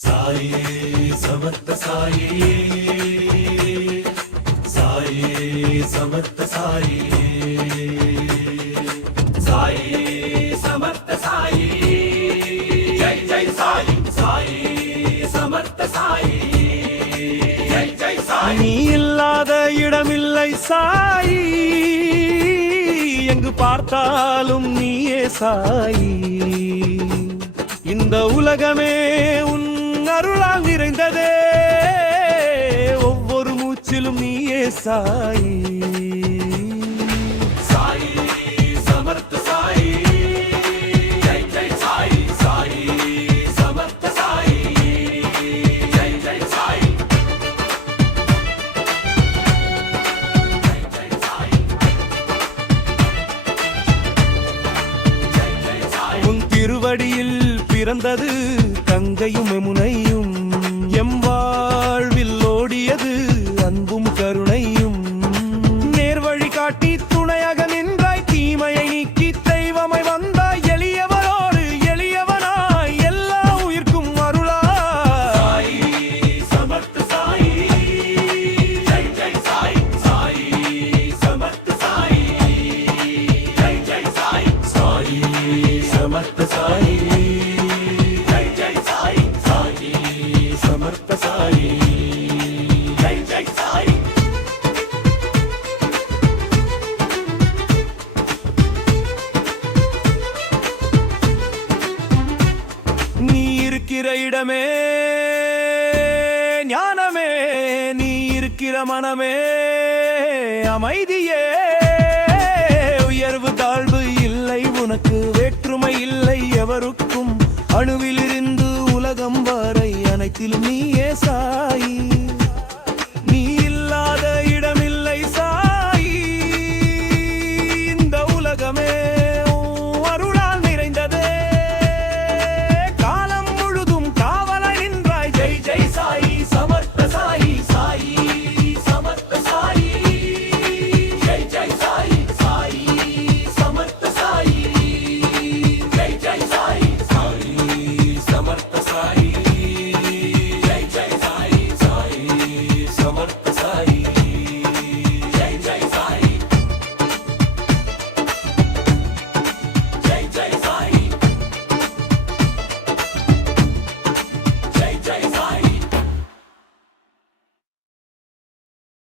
साये समर्थ साये साये समर्थ साये साये समर्थ साये जय जय साई साये समर्थ साये जय जय साई நீ இல்லாத இடமில்லை சாயி எங்கு பார்த்தாலும் நீயே சாயி இந்த உலகமே உன் அருளால் நிறைந்ததே ஒவ்வொரு மூச்சிலும் நீயே சாயி साई समर्थ साई जय जय साई साई समर्थ साई जय जय साई जय जय साई जय जय साई உன் திருவடியில் பிறந்தது கங்கையும் யமுனையும் எம் வாழ்வில் ஓடியது அன்பும் கருணையும் நேர்வழி காட்டி துணையாக நின்றாய் தீமையை நீக்கி தெய்வமாய் வந்தாய் எளியவரோடு எளியவனாய் எல்லா உயிர்க்கும் அருளாய் समर्थ साई जय जय साई साई समर्थ साई जय जय साई साई समर्थ साई जय जय साई साई समर्थ साई जय जय साई நீ இருக்கிற இடமே ஞானமே நீ இருக்கிற மனமே அமைதியே உயர்வு தாழ்வு இல்லை உனக்கு வேற்றுமை இல்லை எவருக்கும் அணுவிலிருந்து உலகம் வரை அனைத்திலும் நீயே சாய்